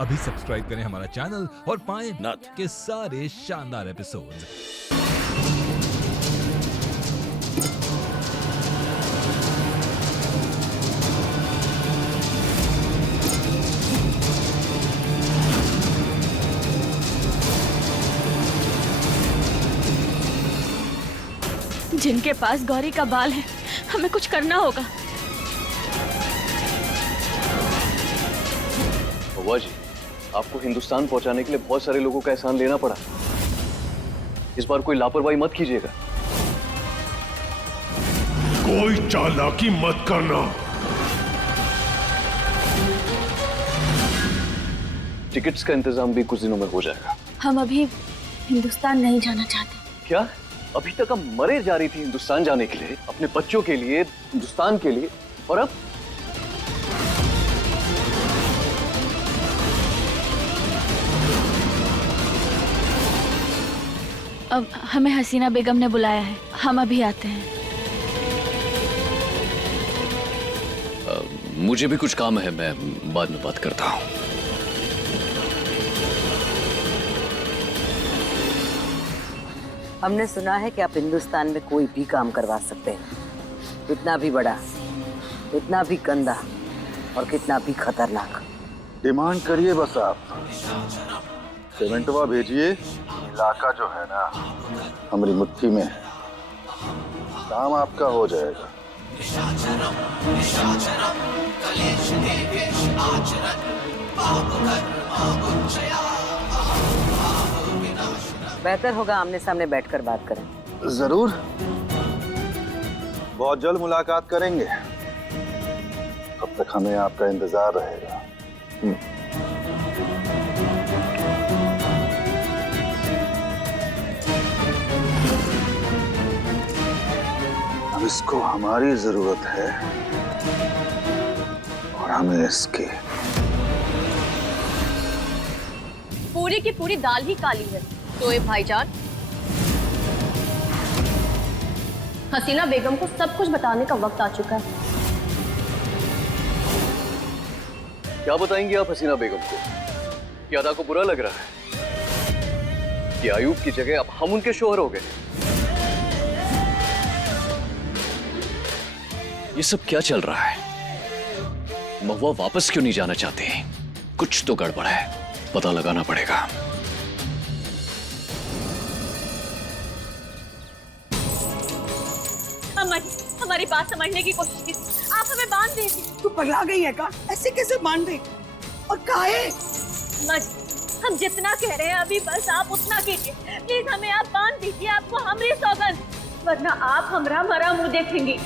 अभी सब्सक्राइब करें हमारा चैनल और पाएं नाथ। के सारे शानदार एपिसोड्स। जिनके पास गौरी का बाल है, हमें कुछ करना होगा। बुआ जी, आपको हिंदुस्तान पहुंचाने के लिए बहुत सारे लोगों का एहसान लेना पड़ा। इस बार कोई लापरवाही मत कीजिएगा। कोई चालाकी मत करना। टिकट्स का इंतजाम भी कुछ दिनों में हो जाएगा। हम अभी हिंदुस्तान नहीं जाना चाहते। क्या? अभी तक हम मरे जा रही थी हिंदुस्तान जाने के लिए, अपने बच्चों के लिए, हिंदुस्तान के लिए, और अब हमें हसीना बेगम ने बुलाया है, हम अभी आते हैं। मुझे भी कुछ काम है, मैं बाद में बात करता हूँ। हमने सुना है कि आप हिंदुस्तान में कोई भी काम करवा सकते हैं, कितना भी बड़ा, कितना भी गंदा और कितना भी खतरनाक। डिमांड करिए बस आप, पेमेंटवा भेजिए। इलाका जो है ना हमारी मुट्ठी में है, काम आपका हो जाएगा। बेहतर होगा आमने सामने बैठकर बात करें। जरूर, बहुत जल्द मुलाकात करेंगे। तब तक हमें आपका इंतजार रहेगा। अब इसको हमारी जरूरत है और हमें इसकी। पूरी की पूरी दाल ही काली है। तो भाईजान, हसीना बेगम को सब कुछ बताने का वक्त आ चुका है। क्या बताएंगे आप हसीना बेगम को? क्या अदा को बुरा लग रहा है कि आयूब की जगह अब हम उनके शोहर हो गए? ये सब क्या चल रहा है? महुआ वापस क्यों नहीं जाना चाहते? कुछ तो गड़बड़ है, पता लगाना पड़ेगा। हमारी बात समझने की कोशिश की, आप हमें बांध दीजिए। तू पगला गई है का? ऐसे कैसे बांध दे? और काहे? हम जितना कह रहे हैं अभी बस आप उतना कीजिए। प्लीज हमें आप बांध दीजिए, आपको हमरी सौगंध, वरना आप हमारा मरा मुंह देखेंगी।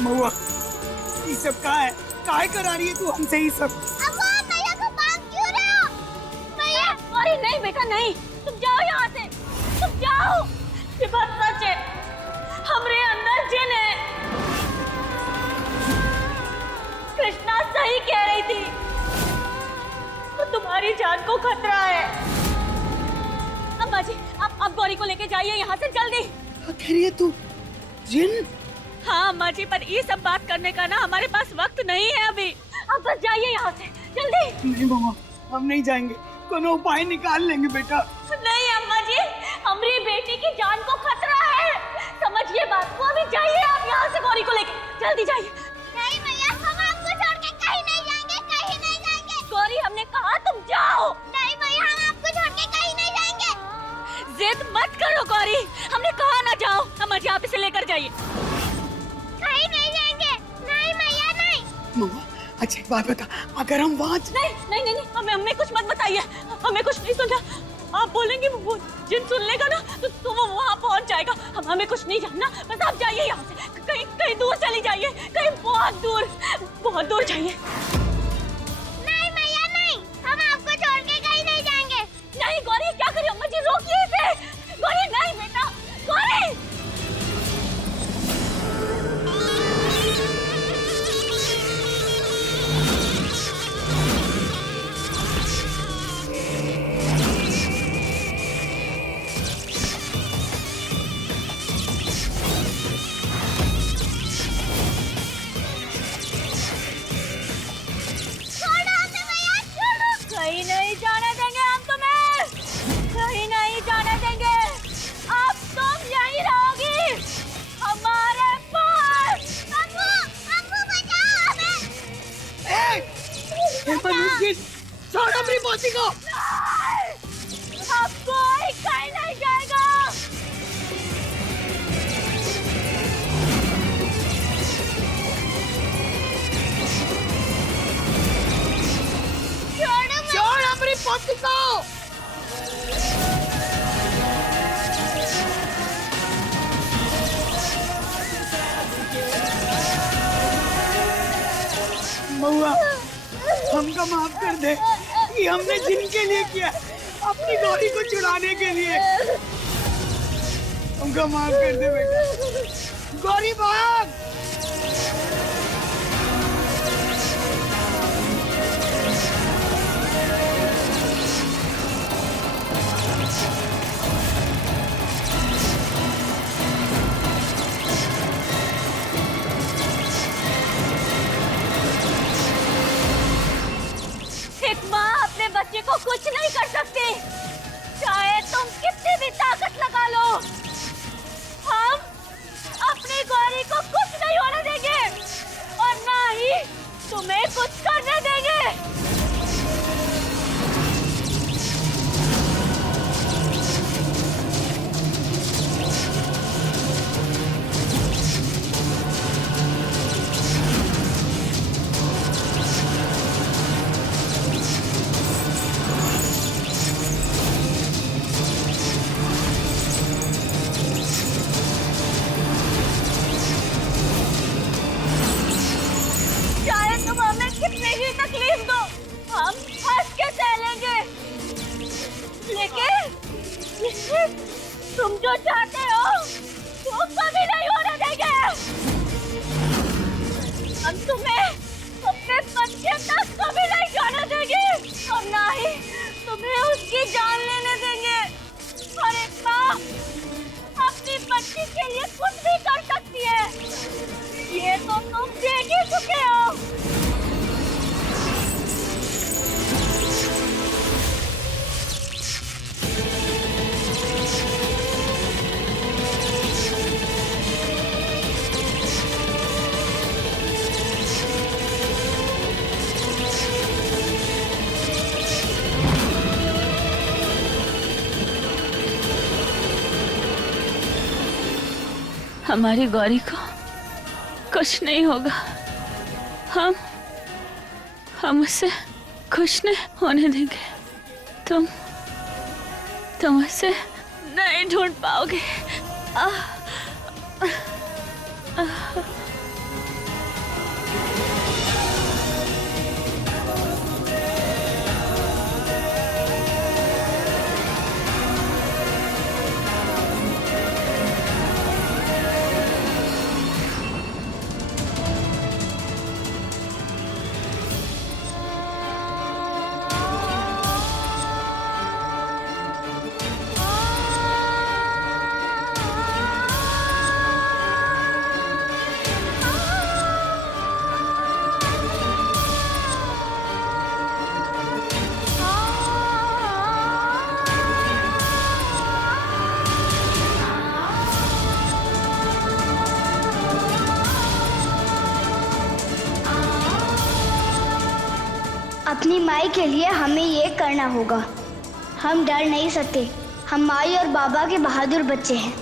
महुआ, ये सब का है? काहे करा रही है तू हमसे ही सब? मैया को बांध क्यों रहे हो? मैया, अरे नहीं बेटा नहीं, तुम जाओ यहाँ से, तुम जाओ। ये बात सच है, हमरे अंदर जिन है। कृष्णा सही कह रही थी, तो तुम्हारी जान को खतरा है। अम्मा जी, आप गौरी को लेके जाइए यहाँ से जल्दी। क्या कह रही है तू? जिन? हाँ अम्मा जी, पर ये सब बात करने का ना हमारे पास वक्त नहीं है अभी। आप बस जाइए यहाँ से जल्दी। नहीं महुआ, हम नहीं जाएंगे, कोनो उपाय निकाल लेंगे बेटा। नहीं अम्मा जी, हमारी बेटी की जान को खतरा है, समझिए बात को। अभी जाइए आप यहाँ से गौरी को लेके, जल्दी जाइए। नहीं भैया, हम आपको छोड़ के कहीं नहीं जाएंगे, कहीं नहीं जाएंगे। गौरी, हमने कहा तुम जाओ। नहीं भैया, हम आपको छोड़ के कहीं नहीं जाएंगे। जिद मत करो गौरी, हमने कहा ना जाओ। अम्मा जी, आप इसे लेकर जाइए। कहीं नहीं जाएंगे। नहीं भैया नहीं। महुआ, अच्छा एक बात बता, अगर हम वहाँ नहीं, हमें कुछ मत बताइए, हमें कुछ नहीं सुनना। आप बोलेंगे वो जिन सुन लेगा ना तो वो वहाँ पहुँच जाएगा। हमें कुछ नहीं जानना, बस आप जाइए यहाँ से, कहीं दूर चली जाइए, कहीं बहुत दूर जाइए। नहीं भैया नहीं, हम आपको छोड़ के कहीं नहीं जाएंगे। नहीं गौरी, क्या करिए अम्मा जी, रोकिए इसे। गौरी नहीं बेटा, गौरी। को। अब कोई कहीं नहीं जाएगा। छोड़ हमारी पोती को। महुआ, हमको माफ कर दे। ये हमने जिनके लिए किया, अपनी गौरी को छुड़ाने के लिए। हमको माफ कर दे बेटा। गौरी भाग। एक माँ अपने बच्चे को कुछ नहीं कर सकती, चाहे तुम कितनी भी ताकत लगा लो। हम अपनी गौरी को कुछ नहीं होने देंगे और ना ही तुम्हें कुछ करने देंगे। कितनी ही तकलीफ दो, हम हंस के सह लेंगे। लेकिन तुम जो चाहते हो वो कभी नहीं होने देंगे। हम तुम्हें अपने बच्चे तक कभी नहीं जाने देंगे और ना ही तुम्हें उसकी जान लेने देंगे। और एक माँ अपनी बच्ची के लिए कुछ भी कर सकती है, ये तो तुम देख ही चुके हो। हमारी गौरी को कुछ नहीं होगा। हम उसे खुश नहीं होने देंगे। तुम उसे नहीं ढूंढ पाओगे। अपनी माई के लिए हमें ये करना होगा। हम डर नहीं सकते, हम माई और बाबा के बहादुर बच्चे हैं।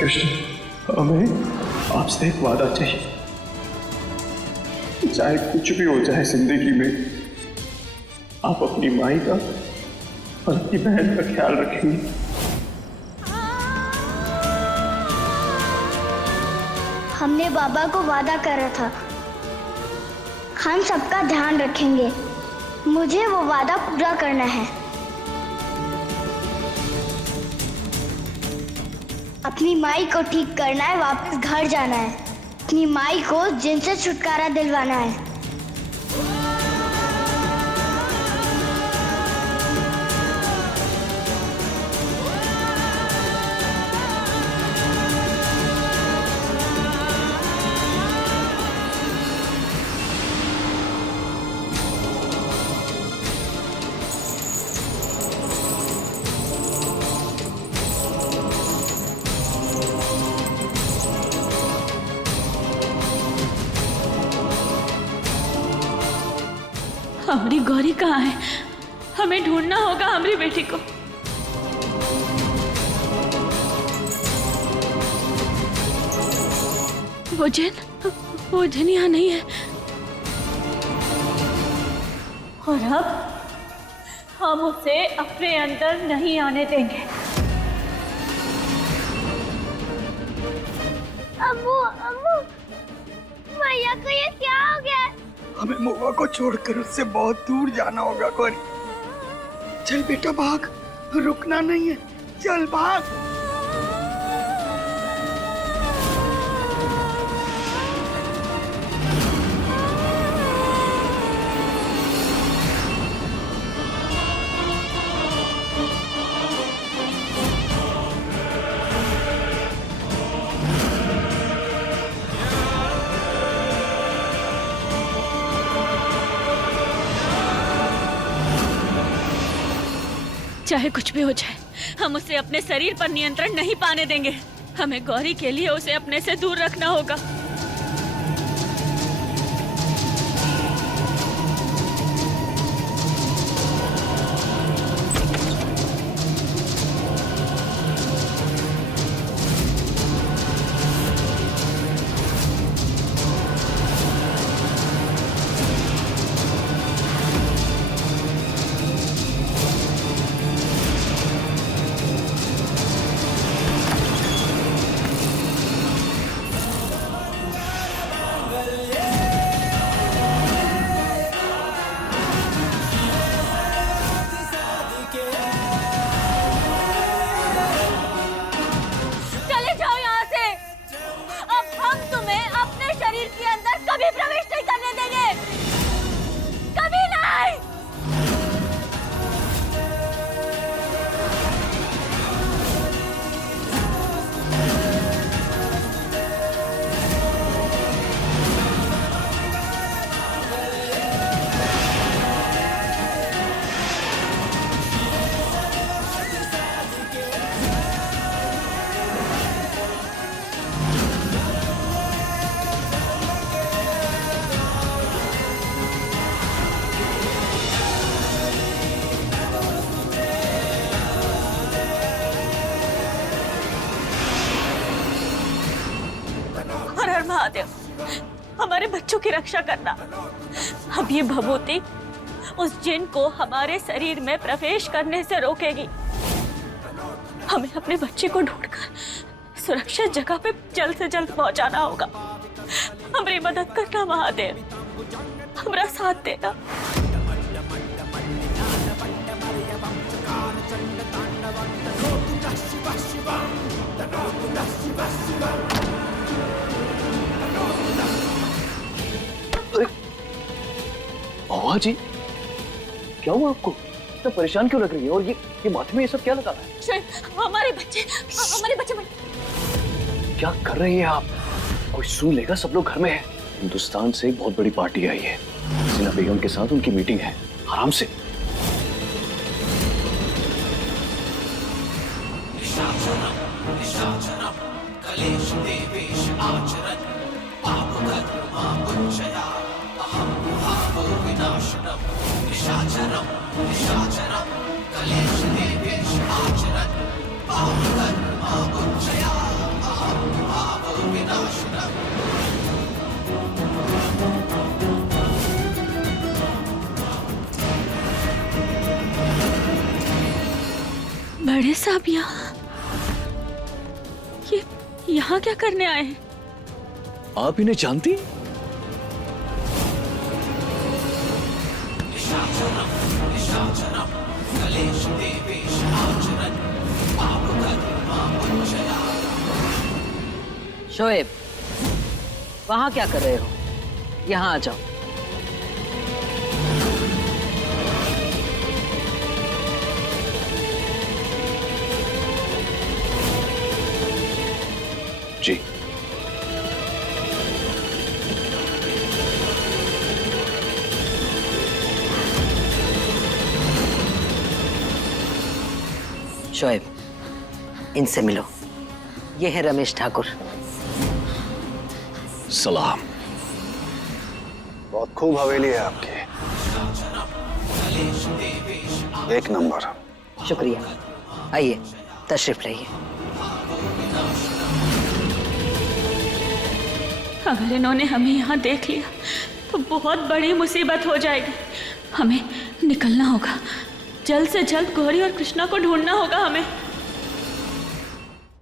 कृष्ण, हमें आपसे एक वादा चाहिए। चाहे कुछ भी हो जाए जिंदगी में, आप अपनी माई का और अपनी बहन का ख्याल रखेंगे। हमने बाबा को वादा करा था, हम सबका ध्यान रखेंगे। मुझे वो वादा पूरा करना है। अपनी माई को ठीक करना है, वापस घर जाना है, अपनी माई को जिनसे छुटकारा दिलवाना है। हमारी गौरी कहाँ है? हमें ढूंढना होगा हमारी बेटी को। वो जन यहाँ नहीं है। और अब हम उसे अपने अंदर नहीं आने देंगे। अम्मू अम्मू, भैया को ये क्या हो गया? हमें मुआ को छोड़कर उससे बहुत दूर जाना होगा गौरी। चल बेटा भाग, रुकना नहीं है, चल भाग। चाहे कुछ भी हो जाए, हम उसे अपने शरीर पर नियंत्रण नहीं पाने देंगे। हमें गौरी के लिए उसे अपने से दूर रखना होगा। महादेव, हमारे बच्चों की रक्षा करना। अब ये भभूति उस जिन को हमारे शरीर में प्रवेश करने से रोकेगी। हमें अपने बच्चे को ढूंढकर सुरक्षित जगह पे जल्द से जल्द पहुंचाना होगा। हमारी मदद करना महादेव, हमारा साथ देना। महुआ जी, क्या हुआ आपको? इतना परेशान क्यों लग रही है? और ये माथे में ये सब क्या लगा है? हमारे बच्चे क्या कर रही हैं आप? कोई सुन लेगा, सब लोग घर में हैं। हिंदुस्तान से एक बहुत बड़ी पार्टी आई है, हसीना बेगम के साथ उनकी मीटिंग है। आराम से। बड़े साहब यहाँ क्या करने आए हैं? आप इन्हें जानती? शोएब, वहां क्या कर रहे हो? यहाँ आ जाओ। जी। शोएब, इनसे मिलो। ये है रमेश ठाकुर। सलाम। बहुत खूब हवेली है आपकी। एक नंबर। शुक्रिया। आइए तशरीफ लाइए। अगर इन्होंने हमें यहाँ देख लिया तो बहुत बड़ी मुसीबत हो जाएगी। हमें निकलना होगा, जल्द से जल्द गौरी और कृष्णा को ढूंढना होगा हमें।